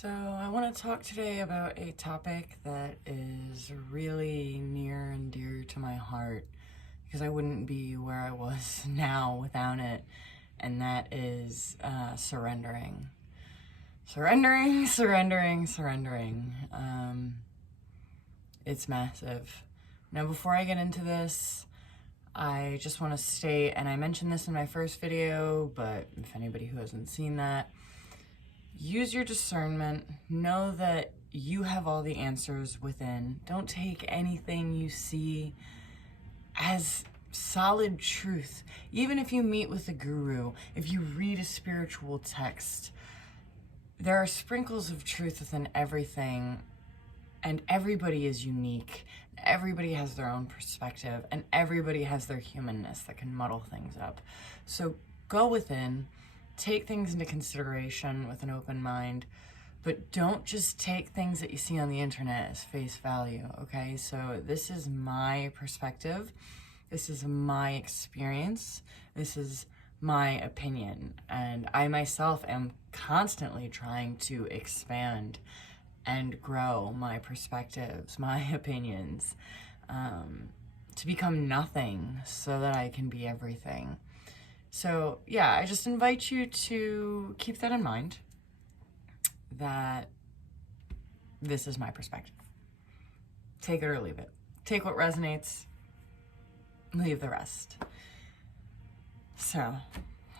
So, I want to talk today about a topic that is really near and dear to my heart because I wouldn't be where I was now without it, and that is surrendering. Surrendering. It's massive. Now, before I get into this, I just want to state, and I mentioned this in my first video, but if anybody who hasn't seen that, use your discernment. Know that you have all the answers within. Don't take anything you see as solid truth. Even if you meet with a guru, if you read a spiritual text, there are sprinkles of truth within everything, and everybody is unique. Everybody has their own perspective, and everybody has their humanness that can muddle things up. So go within. Take things into consideration with an open mind, but don't just take things that you see on the internet as face value, okay? So this is my perspective. This is my experience. This is my opinion. And I myself am constantly trying to expand and grow my perspectives, my opinions, to become nothing so that I can be everything. So yeah, I just invite you to keep that in mind, that this is my perspective. Take it or leave it. Take what resonates, leave the rest. So,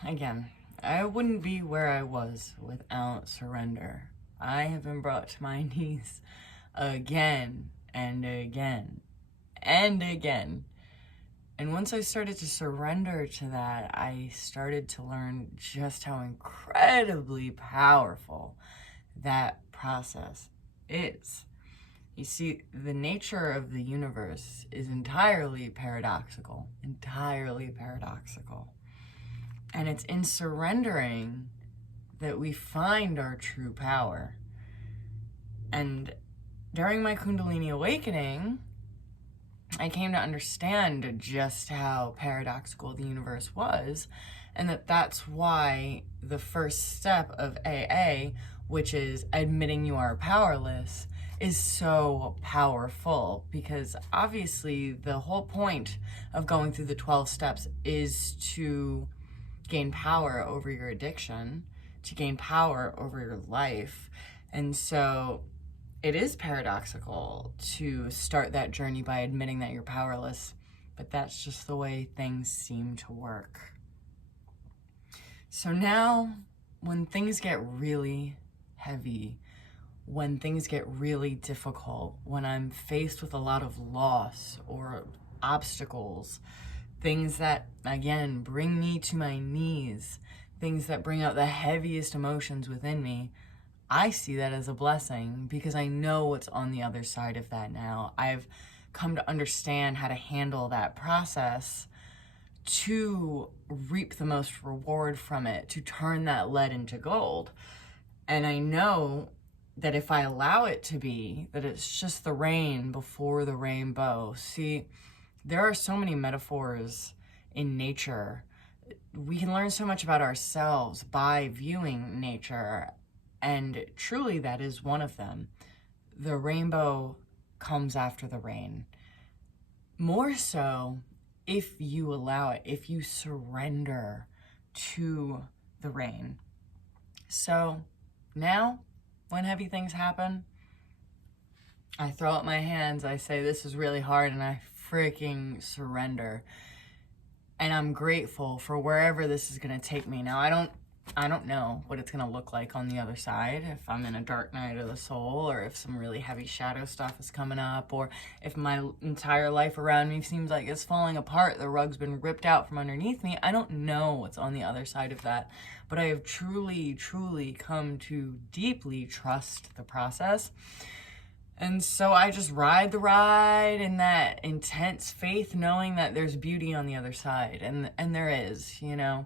again, I wouldn't be where I was without surrender. I have been brought to my knees again and again and again. And once I started to surrender to that, I started to learn just how incredibly powerful that process is. You see, the nature of the universe is entirely paradoxical. And it's in surrendering that we find our true power. And during my Kundalini awakening, I came to understand just how paradoxical the universe was, and that's why the first step of AA, which is admitting you are powerless, is so powerful, because obviously the whole point of going through the 12 steps is to gain power over your addiction, to gain power over your life. And so it is paradoxical to start that journey by admitting that you're powerless, but that's just the way things seem to work. So now, when things get really heavy, when things get really difficult, when I'm faced with a lot of loss or obstacles, things that, again, bring me to my knees, things that bring out the heaviest emotions within me, I see that as a blessing because I know what's on the other side of that now. I've come to understand how to handle that process to reap the most reward from it, to turn that lead into gold. And I know that if I allow it to be, that it's just the rain before the rainbow. See, there are so many metaphors in nature. We can learn so much about ourselves by viewing nature. And truly, that is one of them. The rainbow comes after the rain. More so if you allow it, if you surrender to the rain. So now, when heavy things happen, I throw up my hands, I say, this is really hard, and I freaking surrender. And I'm grateful for wherever this is gonna take me. Now, I don't know what it's gonna look like on the other side, if I'm in a dark night of the soul, or if some really heavy shadow stuff is coming up, or if my entire life around me seems like it's falling apart, the rug's been ripped out from underneath me. I don't know what's on the other side of that, but I have truly come to deeply trust the process. And so I just ride the ride in that intense faith, knowing that there's beauty on the other side, and there is, you know.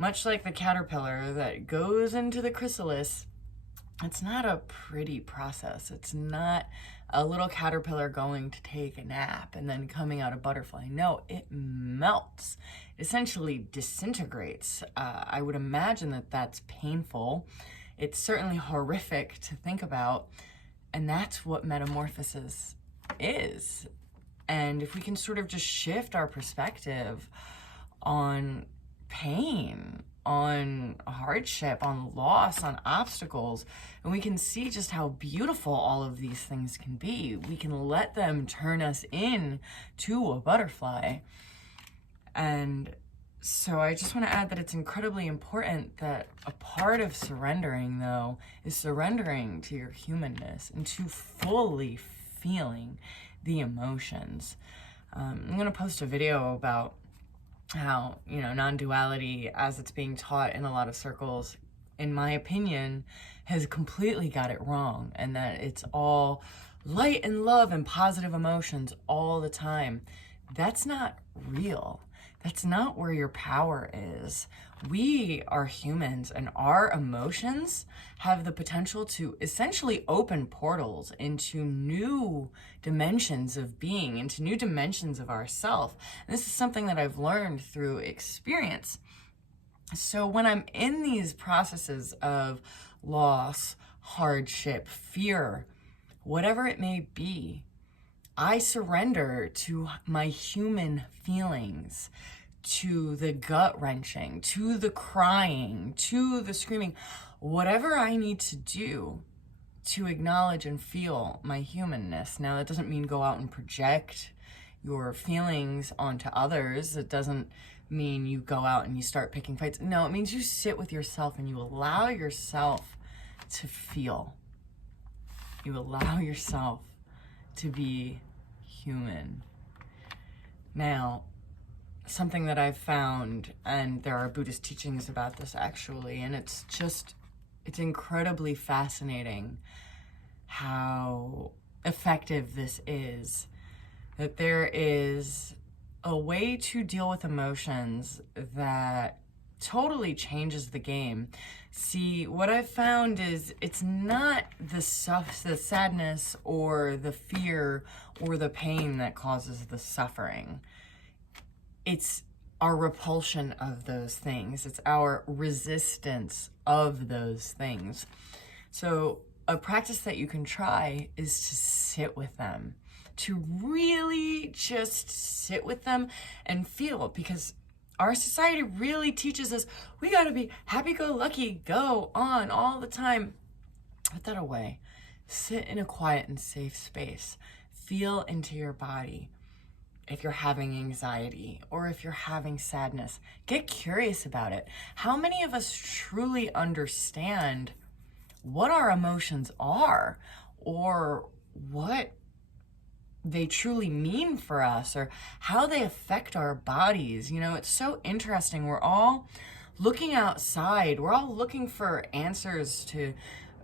Much like the caterpillar that goes into the chrysalis, it's not a pretty process. It's not a little caterpillar going to take a nap and then coming out a butterfly. No, it melts. It essentially disintegrates. I would imagine that that's painful. It's certainly horrific to think about. And that's what metamorphosis is. And if we can sort of just shift our perspective on pain, on hardship, on loss, on obstacles, and we can see just how beautiful all of these things can be. We can let them turn us in to a butterfly. And so I just want to add that it's incredibly important that a part of surrendering, though, is surrendering to your humanness and to fully feeling the emotions. I'm going to post a video about how, non-duality, as it's being taught in a lot of circles, in my opinion, has completely got it wrong, and that it's all light and love and positive emotions all the time. That's not real. That's not where your power is. We are humans, and our emotions have the potential to essentially open portals into new dimensions of being, into new dimensions of ourself. And this is something that I've learned through experience. So when I'm in these processes of loss, hardship, fear, whatever it may be, I surrender to my human feelings, to the gut wrenching, to the crying, to the screaming, whatever I need to do to acknowledge and feel my humanness. Now, that doesn't mean go out and project your feelings onto others. It doesn't mean you go out and you start picking fights. No, it means you sit with yourself and you allow yourself to feel. You allow yourself to be human. Now, something that I've found, and there are Buddhist teachings about this actually, and it's incredibly fascinating how effective this is, that there is a way to deal with emotions that totally changes the game. See, what I've found is it's not the sadness or the fear or the pain that causes the suffering. It's our repulsion of those things. It's our resistance of those things. So a practice that you can try is to sit with them, to really just sit with them and feel, because our society really teaches us we gotta be happy-go-lucky, go on all the time. Put that away. Sit in a quiet and safe space. Feel into your body. If you're having anxiety or if you're having sadness, get curious about it. How many of us truly understand what our emotions are, or what they truly mean for us, or how they affect our bodies? It's so interesting. We're all looking outside. We're all looking for answers to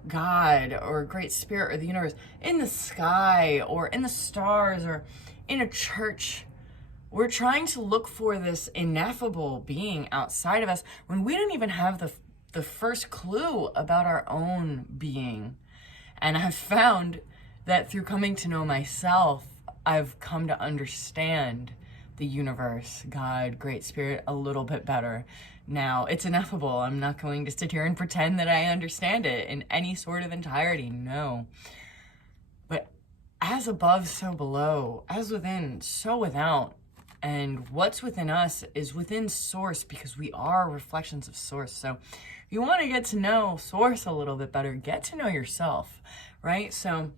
God or Great Spirit or the universe in the sky or in the stars or in a church. We're trying to look for this ineffable being outside of us when we don't even have the first clue about our own being. And I've found that through coming to know myself, I've come to understand the universe, God, Great Spirit, a little bit better. Now, it's ineffable. I'm not going to sit here and pretend that I understand it in any sort of entirety. No. But as above, so below, as within, so without. And what's within us is within Source, because we are reflections of Source. So if you want to get to know Source a little bit better, get to know yourself, right? So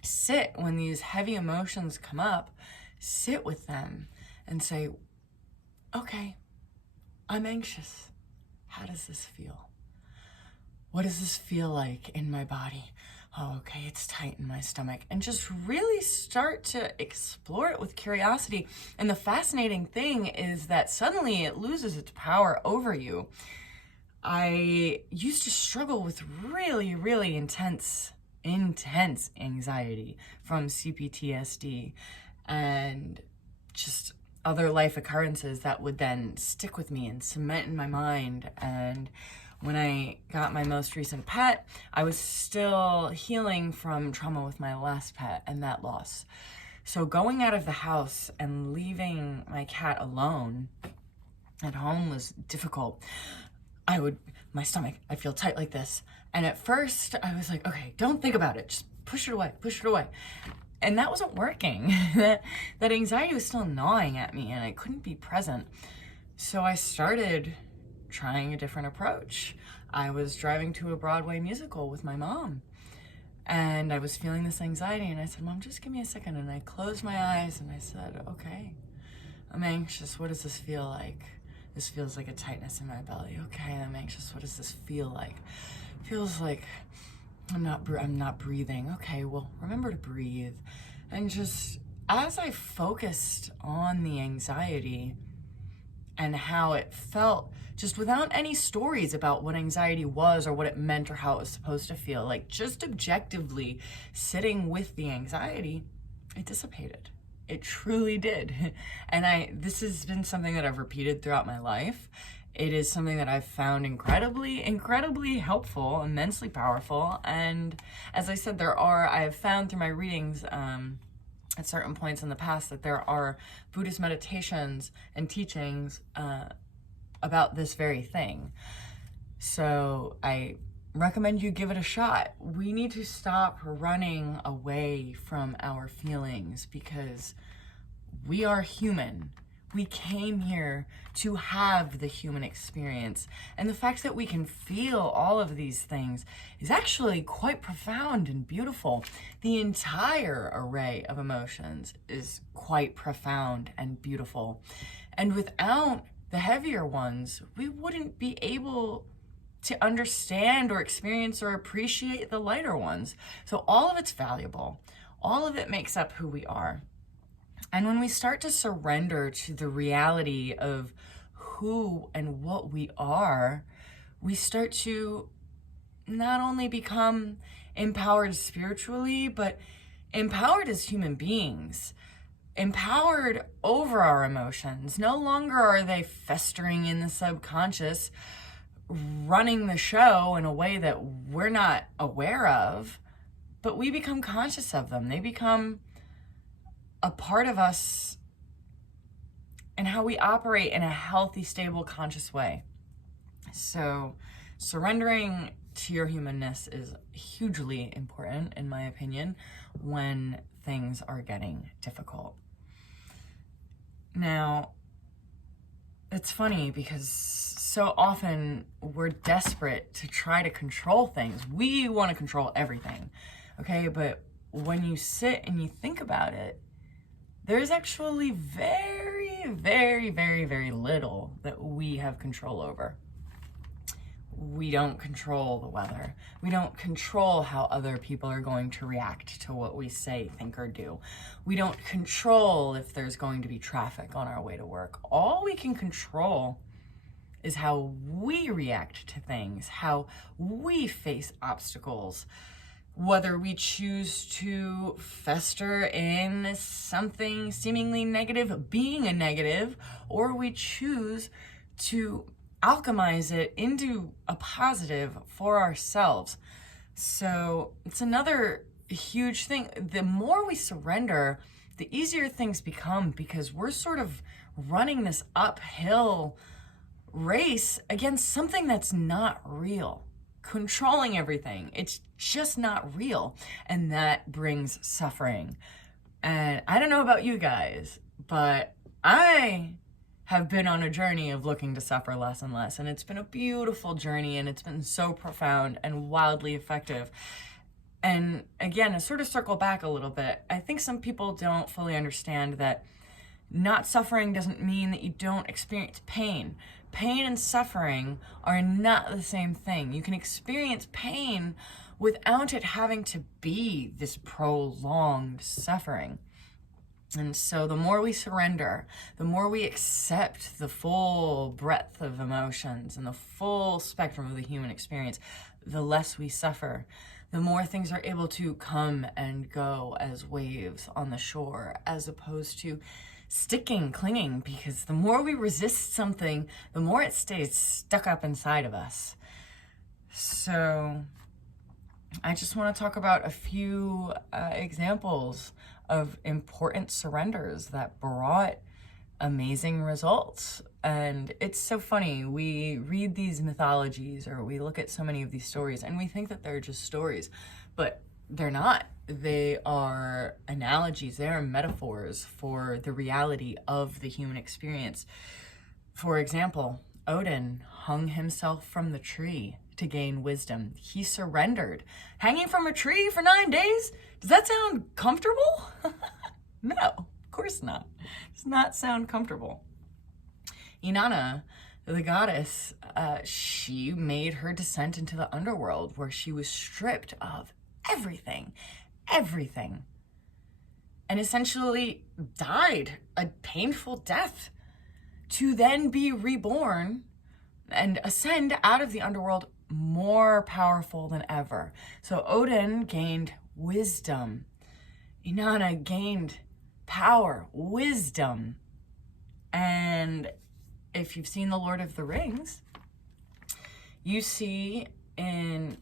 sit when these heavy emotions come up, sit with them and say, okay, I'm anxious. How does this feel? What does this feel like in my body? Oh, okay, it's tight in my stomach. And just really start to explore it with curiosity. And the fascinating thing is that suddenly it loses its power over you. I used to struggle with really, really intense anxiety from CPTSD and just other life occurrences that would then stick with me and cement in my mind. And when I got my most recent pet, I was still healing from trauma with my last pet and that loss. So going out of the house and leaving my cat alone at home was difficult. My stomach, I'd feel tight like this. And at first I was like, okay, don't think about it. Just push it away, push it away. And that wasn't working. that anxiety was still gnawing at me and I couldn't be present. So I started trying a different approach. I was driving to a Broadway musical with my mom and I was feeling this anxiety and I said, Mom, just give me a second. And I closed my eyes and I said, okay, I'm anxious. What does this feel like? This feels like a tightness in my belly. Okay, I'm anxious. What does this feel like? It feels like I'm not breathing. Okay, well, remember to breathe. And just as I focused on the anxiety and how it felt, just without any stories about what anxiety was or what it meant or how it was supposed to feel, like just objectively sitting with the anxiety, it dissipated. It truly did. And this has been something that I've repeated throughout my life. It is something that I've found incredibly, incredibly helpful, immensely powerful. And as I said, I have found through my readings at certain points in the past that there are Buddhist meditations and teachings about this very thing. So I recommend you give it a shot. We need to stop running away from our feelings because we are human. We came here to have the human experience. And the fact that we can feel all of these things is actually quite profound and beautiful. The entire array of emotions is quite profound and beautiful. And without the heavier ones, we wouldn't be able to understand or experience or appreciate the lighter ones. So all of it's valuable. All of it makes up who we are. And when we start to surrender to the reality of who and what we are, we start to not only become empowered spiritually, but empowered as human beings, empowered over our emotions. No longer are they festering in the subconscious, running the show in a way that we're not aware of, but we become conscious of them. They become a part of us and how we operate in a healthy, stable, conscious way. So surrendering to your humanness is hugely important, in my opinion, when things are getting difficult. Now, it's funny because so often we're desperate to try to control things. We want to control everything, okay? But when you sit and you think about it, there's actually very, very, very, very little that we have control over. We don't control the weather. We don't control how other people are going to react to what we say, think, or do. We don't control if there's going to be traffic on our way to work. All we can control is how we react to things, how we face obstacles, whether we choose to fester in something seemingly negative, being a negative, or we choose to alchemize it into a positive for ourselves. So it's another huge thing. The more we surrender, the easier things become because we're sort of running this uphill race against something that's not real. Controlling everything. It's just not real. And that brings suffering. And I don't know about you guys, but I have been on a journey of looking to suffer less and less. And it's been a beautiful journey and it's been so profound and wildly effective. And again, to sort of circle back a little bit, I think some people don't fully understand that not suffering doesn't mean that you don't experience pain. Pain and suffering are not the same thing. You can experience pain without it having to be this prolonged suffering. And so the more we surrender, the more we accept the full breadth of emotions and the full spectrum of the human experience, the less we suffer. The more things are able to come and go as waves on the shore, as opposed to clinging, because the more we resist something, the more it stays stuck up inside of us. So I just want to talk about a few examples of important surrenders that brought amazing results And it's so funny. We read these mythologies or we look at so many of these stories and we think that they're just stories, but they're not. They are analogies, they are metaphors for the reality of the human experience. For example, Odin hung himself from the tree to gain wisdom. He surrendered. Hanging from a tree for 9 days? Does that sound comfortable? No, of course not. It does not sound comfortable. Inanna, the goddess, she made her descent into the underworld where she was stripped of everything, and essentially died a painful death to then be reborn and ascend out of the underworld more powerful than ever. So Odin gained wisdom. Inanna gained power, wisdom. And if you've seen The Lord of the Rings, you see in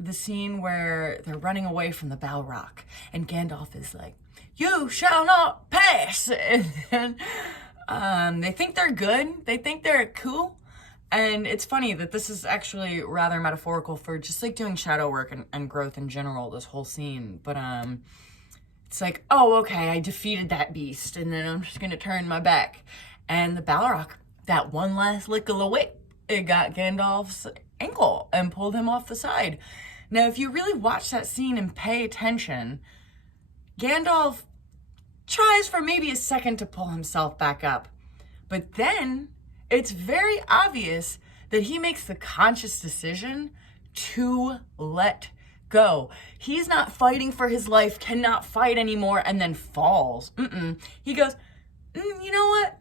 the scene where they're running away from the Balrog and Gandalf is like, "You shall not pass." And they think they're good. They think they're cool. And it's funny that this is actually rather metaphorical for just like doing shadow work and growth in general, this whole scene. But it's like, oh, okay, I defeated that beast and then I'm just going to turn my back. And the Balrog, that one last lick of the whip, it got Gandalf's ankle and pulled him off the side. Now, if you really watch that scene and pay attention, Gandalf tries for maybe a second to pull himself back up. But then it's very obvious that he makes the conscious decision to let go. He's not fighting for his life, cannot fight anymore, and then falls. He goes, you know what?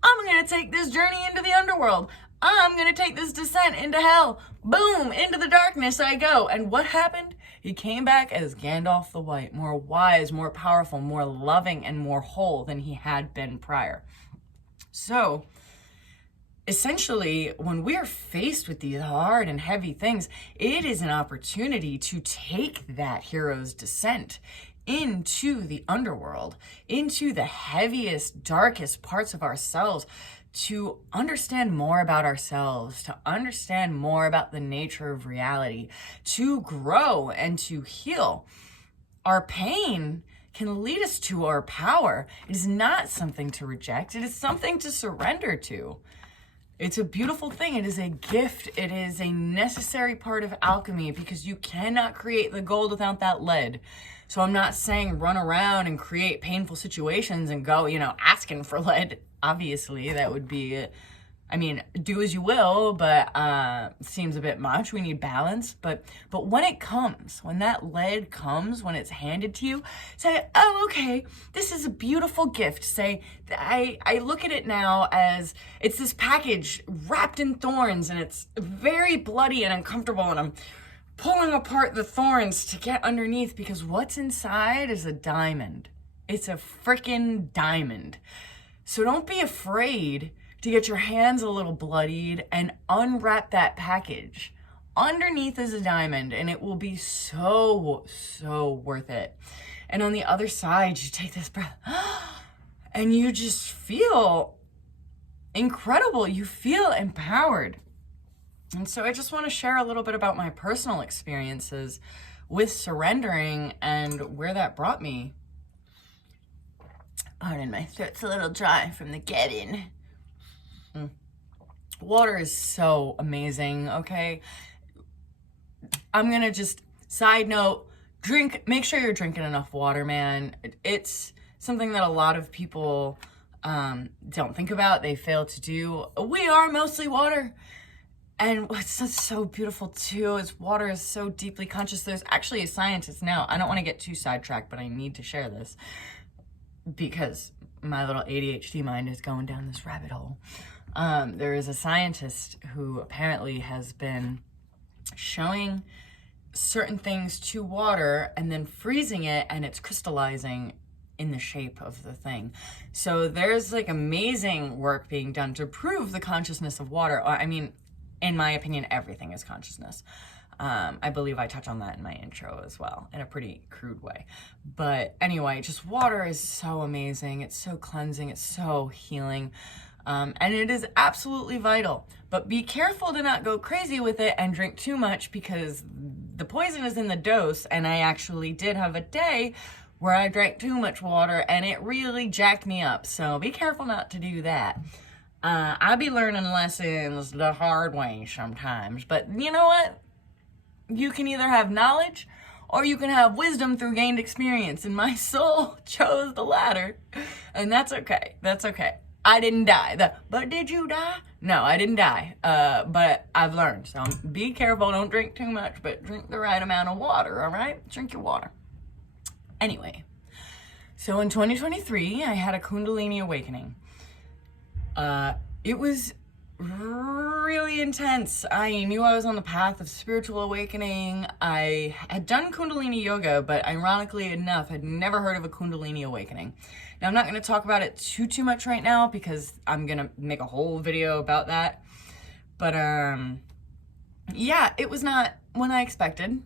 I'm going to take this journey into the underworld. I'm going to take this descent into hell. Boom, into the darkness I go. And what happened? He came back as Gandalf the White, more wise, more powerful, more loving, and more whole than he had been prior. So, essentially, when we are faced with these hard and heavy things, it is an opportunity to take that hero's descent into the underworld, into the heaviest, darkest parts of ourselves, to understand more about ourselves, to understand more about the nature of reality, to grow and to heal. Our pain can lead us to our power. It is not something to reject. It is something to surrender to. It's a beautiful thing. It is a gift. It is a necessary part of alchemy because you cannot create the gold without that lead. So I'm not saying run around and create painful situations and go, asking for lead. Obviously, that would be, do as you will, but seems a bit much. We need balance. But when it comes, when that lead comes, when it's handed to you, say, oh, okay, this is a beautiful gift. Say, I look at it now as it's this package wrapped in thorns and it's very bloody and uncomfortable and I'm pulling apart the thorns to get underneath because what's inside is a diamond. It's a freaking diamond. So don't be afraid to get your hands a little bloodied and unwrap that package. Underneath is a diamond and it will be so, so worth it. And on the other side, you take this breath and you just feel incredible. You feel empowered. And so I just want to share a little bit about my personal experiences with surrendering and where that brought me. Pardon, my throat's a little dry from the get-in. Water is so amazing, okay? I'm going to just, side note, make sure you're drinking enough water, man. It's something that a lot of people don't think about. They fail to do. We are mostly water. And what's so beautiful too is water is so deeply conscious. There's actually a scientist now. I don't want to get too sidetracked, but I need to share this because my little ADHD mind is going down this rabbit hole. There is a scientist who apparently has been showing certain things to water and then freezing it and it's crystallizing in the shape of the thing. So there's like amazing work being done to prove the consciousness of water. In my opinion, everything is consciousness. I believe I touch on that in my intro as well, in a pretty crude way. But anyway, just water is so amazing. It's so cleansing. It's so healing. And it is absolutely vital. But be careful to not go crazy with it and drink too much, because the poison is in the dose. And I actually did have a day where I drank too much water and it really jacked me up. So be careful not to do that. I be learning lessons the hard way sometimes. But you know what? You can either have knowledge or you can have wisdom through gained experience. And my soul chose the latter. And that's okay. That's okay. I didn't die. But did you die? No, I didn't die. But I've learned. So be careful. Don't drink too much, but drink the right amount of water, all right? Drink your water. Anyway, so in 2023, I had a Kundalini awakening. It was really intense. I knew I was on the path of spiritual awakening. I had done Kundalini yoga, but ironically enough, had never heard of a Kundalini awakening. Now, I'm not going to talk about it too much right now because I'm going to make a whole video about that. But, yeah, it was not what I expected.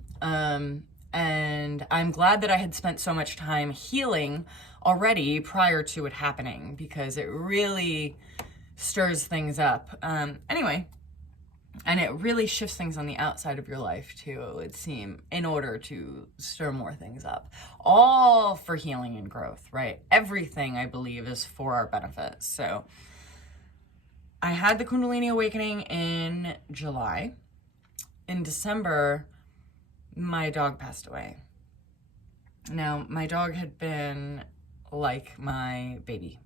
And I'm glad that I had spent so much time healing already prior to it happening, because it really stirs things up. Anyway, and it really shifts things on the outside of your life too, it would seem, in order to stir more things up. All for healing and growth, right? Everything, I believe, is for our benefit. So I had the Kundalini awakening in July. In December, my dog passed away. Now, my dog had been like my baby.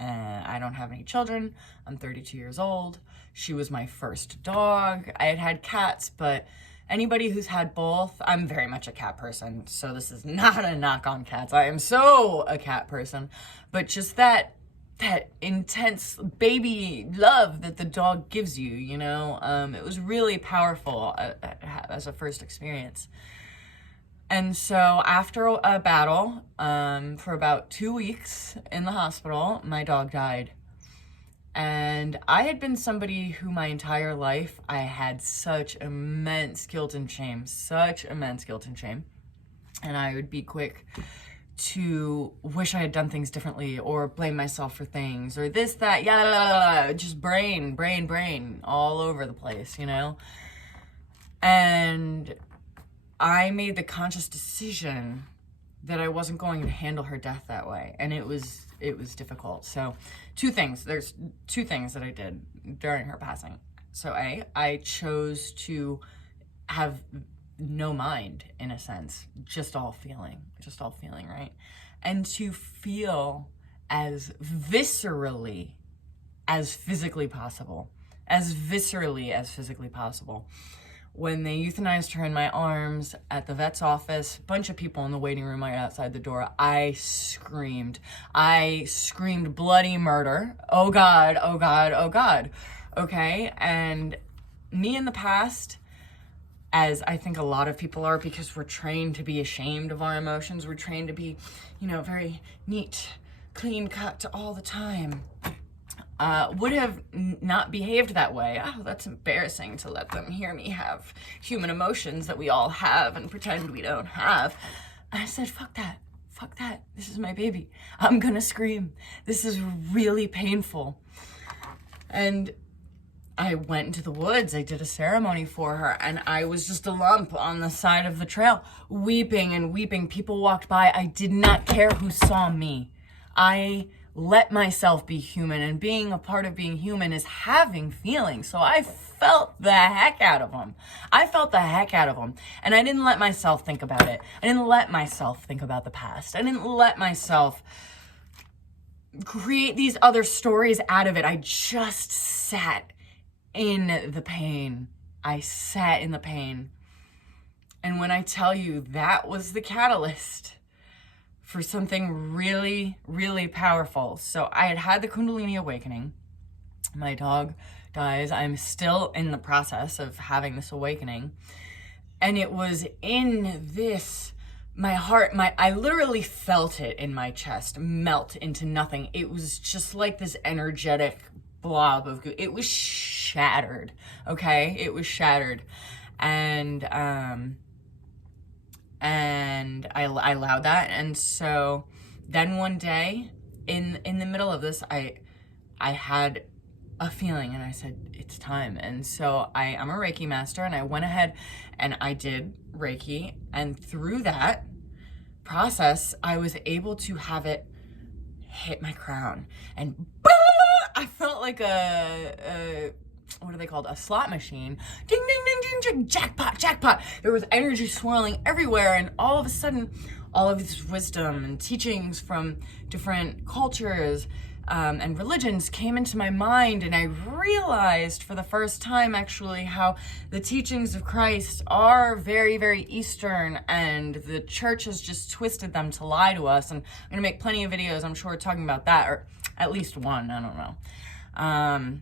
I don't have any children. I'm 32 years old. She was my first dog. I had had cats, but anybody who's had both, I'm very much a cat person, so this is not a knock on cats. I am so a cat person, but just that intense baby love that the dog gives you, you know, it was really powerful as a first experience. And so after a battle, for about 2 weeks in the hospital, my dog died. And I had been somebody who my entire life, I had such immense guilt and shame, And I would be quick to wish I had done things differently or blame myself for things or this, that, yeah, just brain, all over the place, you know? And I made the conscious decision that I wasn't going to handle her death that way. And it was difficult. So there's two things that I did during her passing. So I chose to have no mind, in a sense, just all feeling, right? And to feel as viscerally as physically possible. When they euthanized her in my arms at the vet's office, a bunch of people in the waiting room right outside the door, I screamed bloody murder. Oh God. Okay. And me in the past, as I think a lot of people are, because we're trained to be ashamed of our emotions. We're trained to be, very neat, clean cut all the time. Would have not behaved that way. Oh, that's embarrassing to let them hear me have human emotions that we all have and pretend we don't have. And I said, fuck that. This is my baby. I'm gonna scream. This is really painful. And I went into the woods. I did a ceremony for her, and I was just a lump on the side of the trail, weeping and weeping. People walked by. I did not care who saw me. I let myself be human, and being a part of being human is having feelings. So I felt the heck out of them. And I didn't let myself think about it. I didn't let myself think about the past. I didn't let myself create these other stories out of it. I just sat in the pain. And when I tell you, that was the catalyst for something really, really powerful. So I had the Kundalini awakening. My dog dies. I'm still in the process of having this awakening. And it was in this, my heart, I literally felt it in my chest melt into nothing. It was just like this energetic blob of, it was shattered, okay? It was shattered. And I allowed that. And so then one day in the middle of this, I had a feeling and I said, it's time. And so I'm a Reiki master, and I went ahead and I did Reiki. And through that process, I was able to have it hit my crown, and I felt like a what are they called? A slot machine. Ding, ding, ding, ding, ding, jackpot, jackpot. There was energy swirling everywhere, and all of a sudden, all of this wisdom and teachings from different cultures and religions came into my mind, and I realized for the first time actually how the teachings of Christ are very, very Eastern, and the church has just twisted them to lie to us. And I'm gonna make plenty of videos, I'm sure, talking about that, or at least one, I don't know.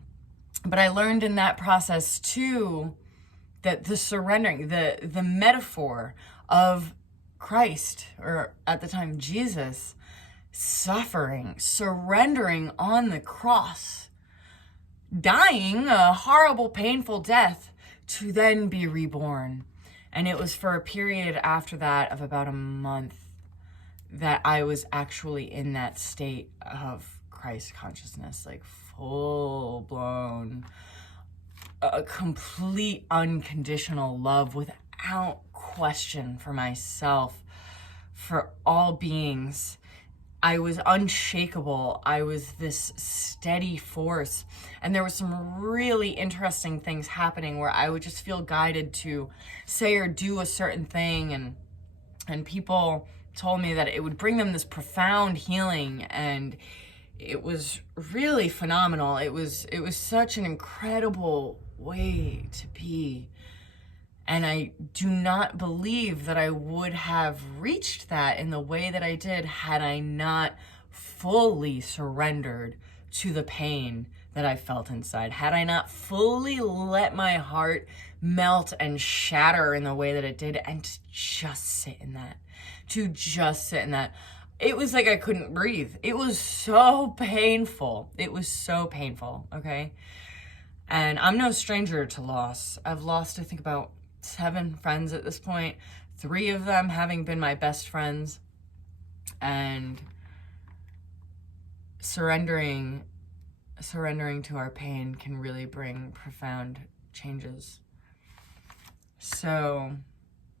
But I learned in that process too that the surrendering, the metaphor of Christ, or at the time Jesus, suffering, surrendering on the cross, dying a horrible, painful death to then be reborn. And it was for a period after that of about a month that I was actually in that state of Christ consciousness, like full blown, a complete unconditional love without question for myself, for all beings. I was unshakable. I was this steady force. And there were some really interesting things happening where I would just feel guided to say or do a certain thing. And people told me that it would bring them this profound healing. And it was really phenomenal. It was such an incredible way to be. And I do not believe that I would have reached that in the way that I did had I not fully surrendered to the pain that I felt inside. Had I not fully let my heart melt and shatter in the way that it did, and to just sit in that. It was like I couldn't breathe. It was so painful. Okay? And I'm no stranger to loss. I've lost, I think, about 7 friends at this point, 3 of them having been my best friends. And surrendering to our pain can really bring profound changes. So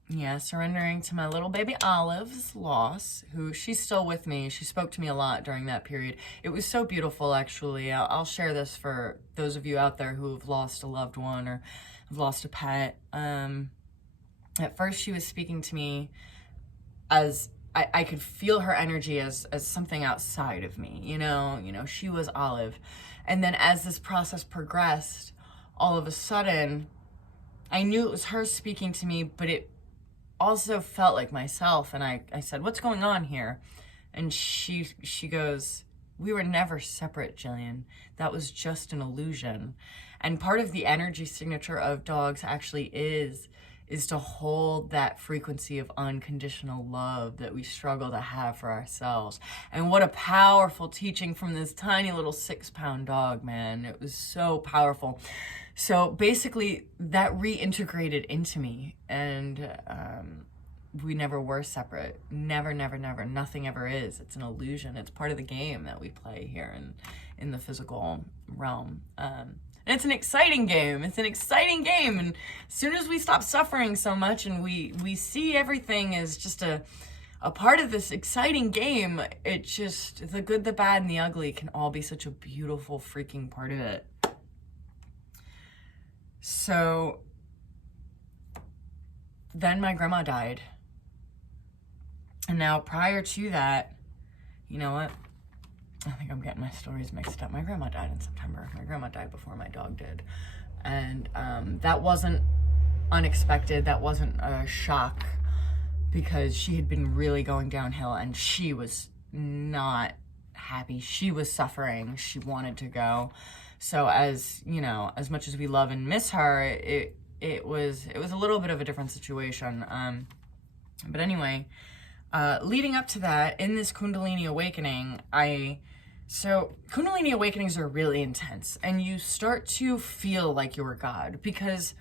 yeah, surrendering to my little baby Olive's loss, who she's still with me. She spoke to me a lot during that period. It was so beautiful, actually. I'll share this for those of you out there who have lost a loved one or have lost a pet. At first, she was speaking to me as I could feel her energy as something outside of me. You know, she was Olive. And then as this process progressed, all of a sudden, I knew it was her speaking to me, but it also felt like myself. And I said, what's going on here? And she goes, we were never separate, Jillian. That was just an illusion. And part of the energy signature of dogs actually is to hold that frequency of unconditional love that we struggle to have for ourselves. And what a powerful teaching from this tiny little 6-pound dog, man. It was so powerful. So basically that reintegrated into me, and we never were separate. Never, never, never. Nothing ever is. It's an illusion. It's part of the game that we play here in the physical realm. And it's an exciting game. And as soon as we stop suffering so much and we see everything as just a part of this exciting game, it just, the good, the bad, and the ugly can all be such a beautiful freaking part of it. So then my grandma died. And now prior to that, you know what? I think I'm getting my stories mixed up. My grandma died in September. My grandma died before my dog did. And that wasn't unexpected. That wasn't a shock, because she had been really going downhill and she was not happy. She was suffering. She wanted to go. So as, you know, as much as we love and miss her, it was a little bit of a different situation. But anyway, leading up to that, in this Kundalini awakening, so Kundalini awakenings are really intense, and you start to feel like you're God, because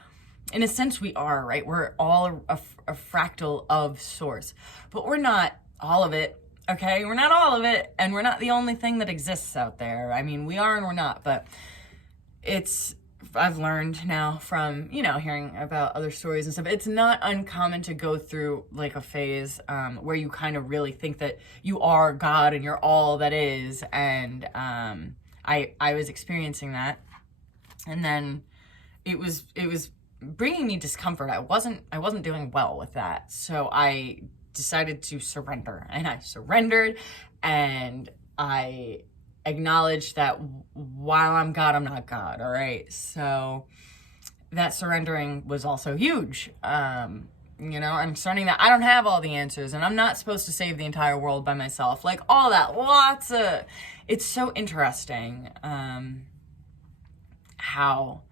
in a sense we are, right? We're all a fractal of source, but we're not all of it. okay? We're not all of it, and we're not the only thing that exists out there. I mean, we are and we're not, but I've learned now from, hearing about other stories and stuff, it's not uncommon to go through like a phase where you kind of really think that you are God and you're all that is. And I was experiencing that. And then it was bringing me discomfort. I wasn't doing well with that. So I decided to surrender, and I surrendered, and I acknowledge that while I'm God, I'm not God. All right. So that surrendering was also huge. I'm starting that I don't have all the answers, and I'm not supposed to save the entire world by myself. Like all that, it's so interesting, how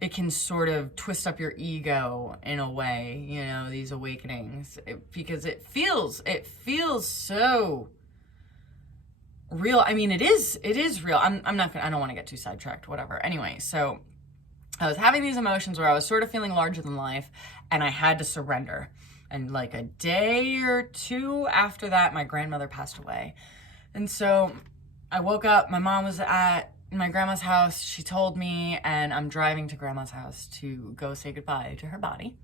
it can sort of twist up your ego in a way, these awakenings, because it feels so real. I mean, it is real. I don't want to get too sidetracked, whatever. Anyway, so I was having these emotions where I was sort of feeling larger than life, and I had to surrender. And like a day or two after that, my grandmother passed away. And so I woke up, my mom was at my grandma's house, she told me, and I'm driving to grandma's house to go say goodbye to her body.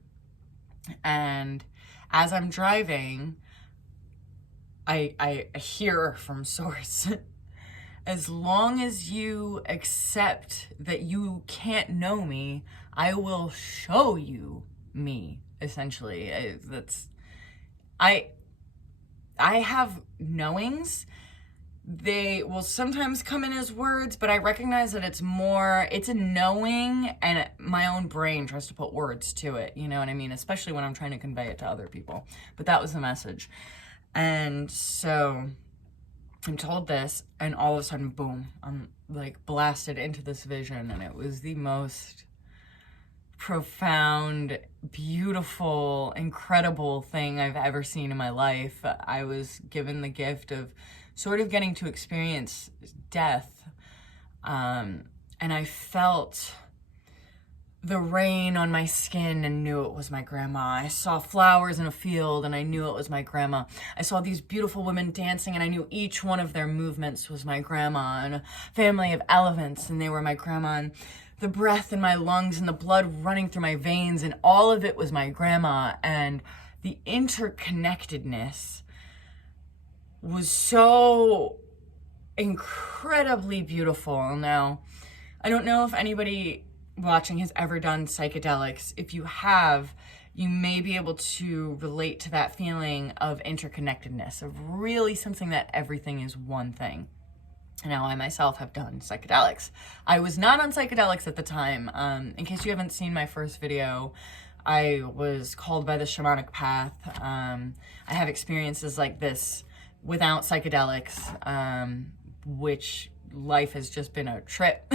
And as I'm driving, I hear from source, as long as you accept that you can't know me, I will show you me, essentially. I have knowings. They will sometimes come in as words, but I recognize that it's a knowing, and my own brain tries to put words to it, you know what I mean? Especially when I'm trying to convey it to other people. But that was the message. And so I'm told this, and all of a sudden, boom, I'm like blasted into this vision, and it was the most profound, beautiful, incredible thing I've ever seen in my life. I was given the gift of sort of getting to experience death, and I felt the rain on my skin and knew it was my grandma. I saw flowers in a field and I knew it was my grandma. I saw these beautiful women dancing and I knew each one of their movements was my grandma, and a family of elephants, and they were my grandma, and the breath in my lungs and the blood running through my veins, and all of it was my grandma. And the interconnectedness was so incredibly beautiful. Now, I don't know if anybody watching has ever done psychedelics. If you have, you may be able to relate to that feeling of interconnectedness, of really sensing that everything is one thing. Now, I myself have done psychedelics. I was not on psychedelics at the time. In case you haven't seen my first video, I was called by the shamanic path. I have experiences like this without psychedelics, which life has just been a trip.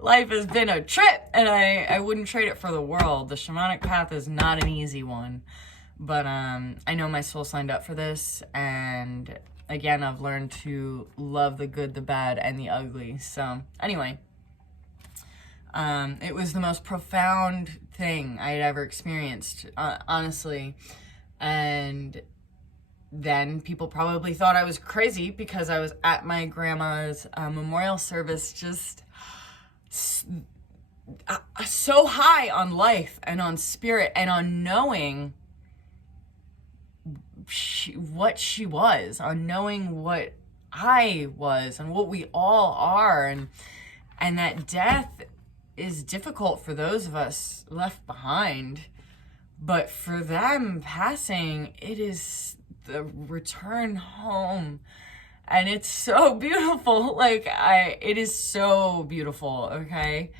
Life has been a trip, and I wouldn't trade it for the world. The shamanic path is not an easy one, but I know my soul signed up for this, and again, I've learned to love the good, the bad, and the ugly. So anyway, it was the most profound thing I had ever experienced, honestly. And then people probably thought I was crazy because I was at my grandma's memorial service, just so high on life and on spirit and on knowing what she was, on knowing what I was and what we all are, and that death is difficult for those of us left behind, but for them passing, it is the return home, and it's so beautiful. It is so beautiful, okay?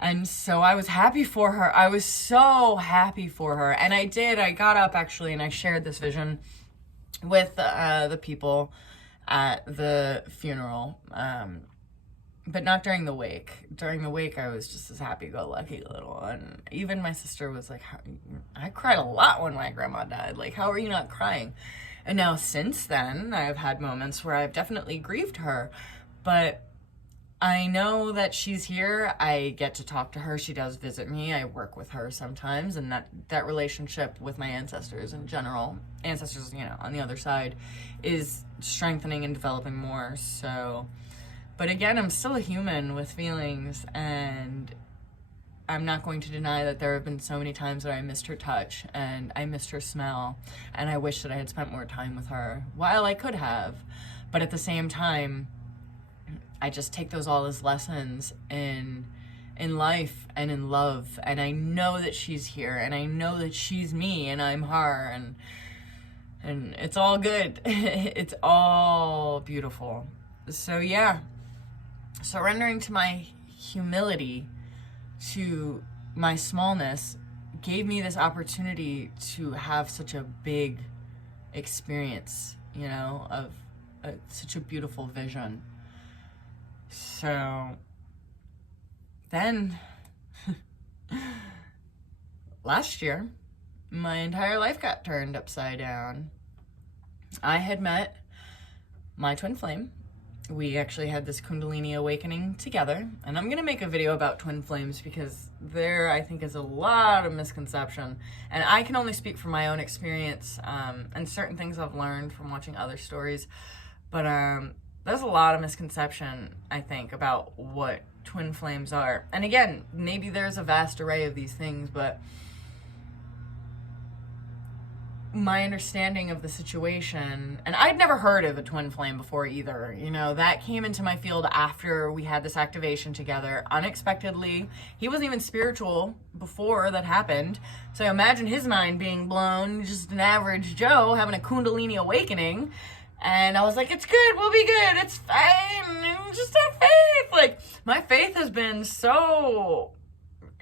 And so I was happy for her. I was so happy for her. And I got up actually, and I shared this vision with the people at the funeral, but not during the wake. During the wake, I was just this happy-go-lucky little one. Even my sister was like, I cried a lot when my grandma died. Like, how are you not crying? And now since then, I've had moments where I've definitely grieved her, but I know that she's here. I get to talk to her. She does visit me. I work with her sometimes, and that relationship with my ancestors in general, ancestors, on the other side, is strengthening and developing more. So, but again, I'm still a human with feelings, and I'm not going to deny that there have been so many times that I missed her touch and I missed her smell, and I wish that I had spent more time with her while I could have. But at the same time, I just take those all as lessons in life and in love, and I know that she's here, and I know that she's me and I'm her, and it's all good. It's all beautiful. So yeah, surrendering to my humility, to my smallness, gave me this opportunity to have such a big experience, of such a beautiful vision. So then last year, my entire life got turned upside down. I had met my twin flame. We actually had this Kundalini awakening together, and I'm gonna make a video about twin flames because there, I think, is a lot of misconception, and I can only speak from my own experience and certain things I've learned from watching other stories, but there's a lot of misconception, I think, about what twin flames are. And again, maybe there's a vast array of these things, but my understanding of the situation, and I'd never heard of a twin flame before either, that came into my field after we had this activation together, unexpectedly. He wasn't even spiritual before that happened, so imagine his mind being blown, just an average Joe having a Kundalini awakening. And I was like, it's good, we'll be good, it's fine, just have faith. Like, my faith has been so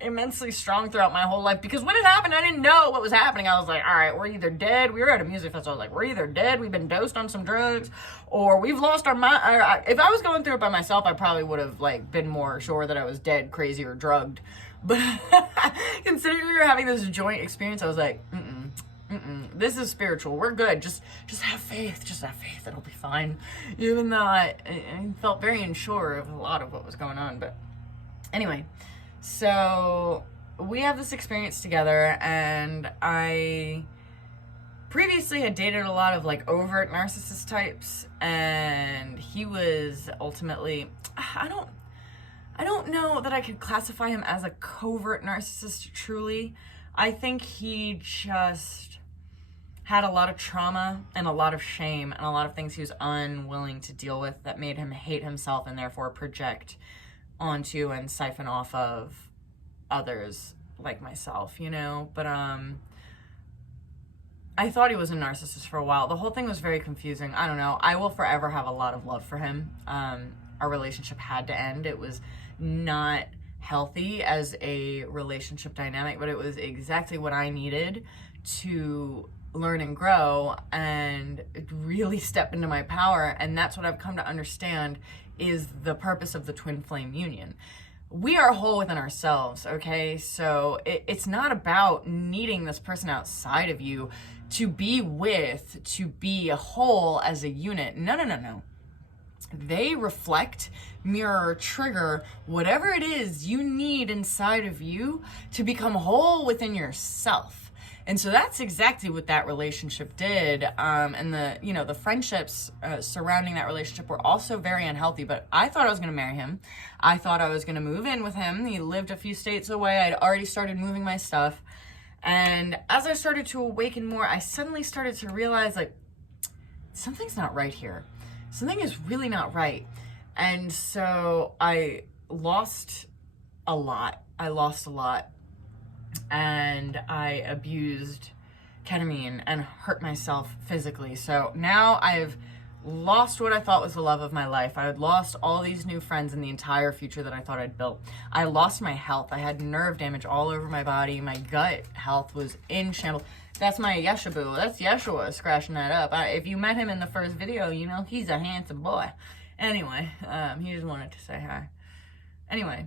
immensely strong throughout my whole life, because when it happened, I didn't know what was happening. I was like, all right, we're either dead. We were at a music festival. I was like, we're either dead, we've been dosed on some drugs, or we've lost our mind. If I was going through it by myself, I probably would have been more sure that I was dead, crazy, or drugged. But considering we were having this joint experience, I was like, this is spiritual. We're good. Just have faith. Just have faith. It'll be fine. Even though I felt very unsure of a lot of what was going on. But anyway, so we have this experience together, and I previously had dated a lot of overt narcissist types, and he was ultimately, I don't know that I could classify him as a covert narcissist truly. I think he just had a lot of trauma and a lot of shame and a lot of things he was unwilling to deal with that made him hate himself and therefore project onto and siphon off of others like myself, But I thought he was a narcissist for a while. The whole thing was very confusing. I don't know. I will forever have a lot of love for him. Our relationship had to end. It was not healthy as a relationship dynamic, but it was exactly what I needed to learn and grow and really step into my power. And that's what I've come to understand is the purpose of the twin flame union. We are whole within ourselves, okay? So it's not about needing this person outside of you to be with, to be a whole as a unit. No. They reflect, mirror, trigger whatever it is you need inside of you to become whole within yourself. And so that's exactly what that relationship did. And the friendships surrounding that relationship were also very unhealthy. But I thought I was going to marry him. I thought I was going to move in with him. He lived a few states away. I'd already started moving my stuff. And as I started to awaken more, I suddenly started to realize, something's not right here. Something is really not right. And so I lost a lot. And I abused ketamine and hurt myself physically. So now I've lost what I thought was the love of my life. I had lost all these new friends and the entire future that I thought I'd built. I lost my health. I had nerve damage all over my body. My gut health was in shambles. That's my Yeshabu. That's Yeshua scratching that up. If you met him in the first video, he's a handsome boy. Anyway, he just wanted to say hi. Anyway,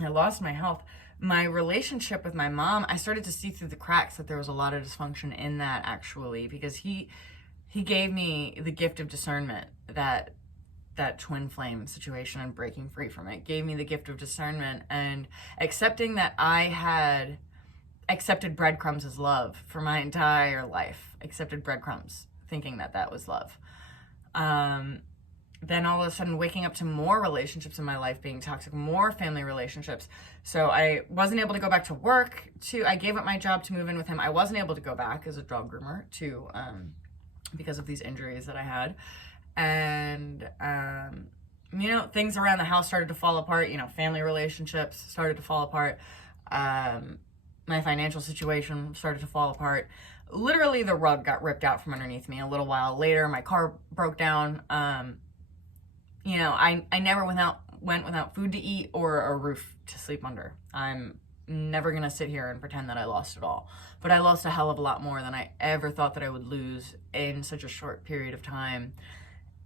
I lost my health. My relationship with my mom, I started to see through the cracks that there was a lot of dysfunction in that, actually, because he gave me the gift of discernment that that twin flame situation and breaking free from it. Gave me the gift of discernment and accepting that I had accepted breadcrumbs as love for my entire life. Accepted breadcrumbs, thinking that that was love. Then all of a sudden waking up to more relationships in my life being toxic, more family relationships. So I wasn't able to go back to work. I gave up my job to move in with him. I wasn't able to go back as a dog groomer because of these injuries that I had. And, things around the house started to fall apart. Family relationships started to fall apart. My financial situation started to fall apart. Literally, the rug got ripped out from underneath me. A little while later, my car broke down. I never went without food to eat or a roof to sleep under. I'm never going to sit here and pretend that I lost it all. But I lost a hell of a lot more than I ever thought that I would lose in such a short period of time.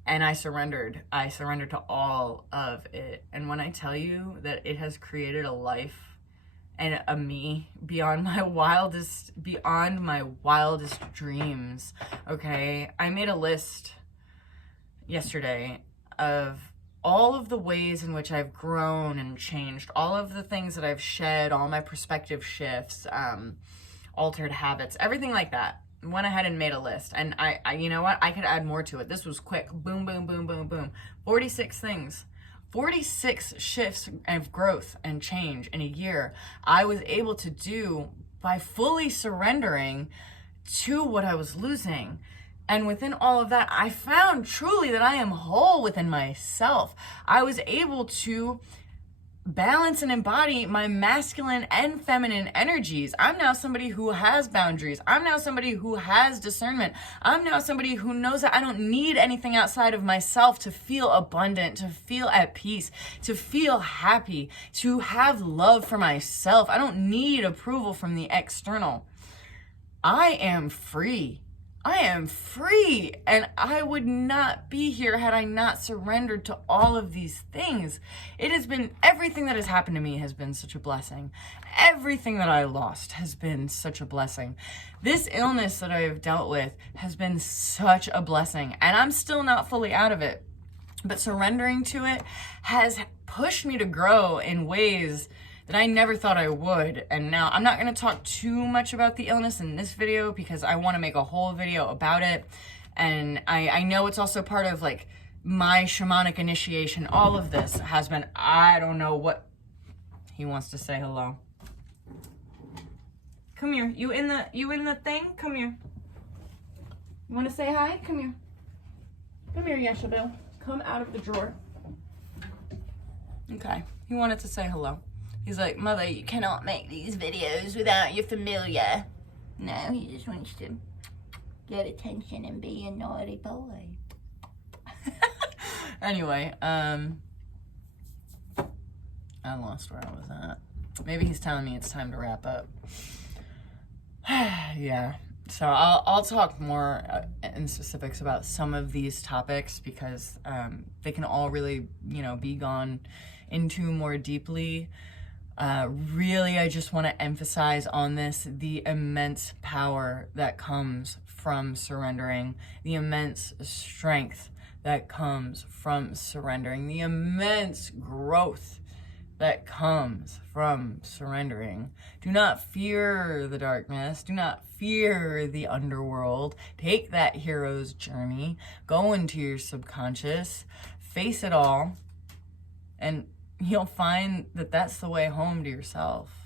And I surrendered. I surrendered to all of it. And when I tell you that it has created a life and a me beyond my wildest dreams, okay? I made a list yesterday of all of the ways in which I've grown and changed, all of the things that I've shed, all my perspective shifts, altered habits, everything like that. Went ahead and made a list. And I you know what? I could add more to it. This was quick. Boom, boom, boom, boom, boom. 46 things. 46 shifts of growth and change in a year I was able to do by fully surrendering to what I was losing. And within all of that, I found truly that I am whole within myself. I was able to balance and embody my masculine and feminine energies. I'm now somebody who has boundaries. I'm now somebody who has discernment. I'm now somebody who knows that I don't need anything outside of myself to feel abundant, to feel at peace, to feel happy, to have love for myself. I don't need approval from the external. I am free. I am free, and I would not be here had I not surrendered to all of these things. Everything that has happened to me has been such a blessing. Everything that I lost has been such a blessing. This illness that I have dealt with has been such a blessing, and I'm still not fully out of it. But surrendering to it has pushed me to grow in ways that I never thought I would. And now I'm not going to talk too much about the illness in this video because I want to make a whole video about it. And I know it's also part of like my shamanic initiation. All of this has been, I don't know what he wants to say. Hello. Come here. You in the thing? Come here. You want to say hi? Come here. Come here, Yeshabel. Come out of the drawer. Okay. He wanted to say hello. He's like, Mother, you cannot make these videos without your familiar. No, he just wants to get attention and be a naughty boy. Anyway, I lost where I was at. Maybe he's telling me it's time to wrap up. Yeah. So I'll talk more in specifics about some of these topics because they can all really, be gone into more deeply. Really, I just want to emphasize on this the immense power that comes from surrendering, the immense strength that comes from surrendering, the immense growth that comes from surrendering. Do not fear the darkness. Do not fear the underworld. Take that hero's journey. Go into your subconscious. Face it all. And you'll find that that's the way home to yourself.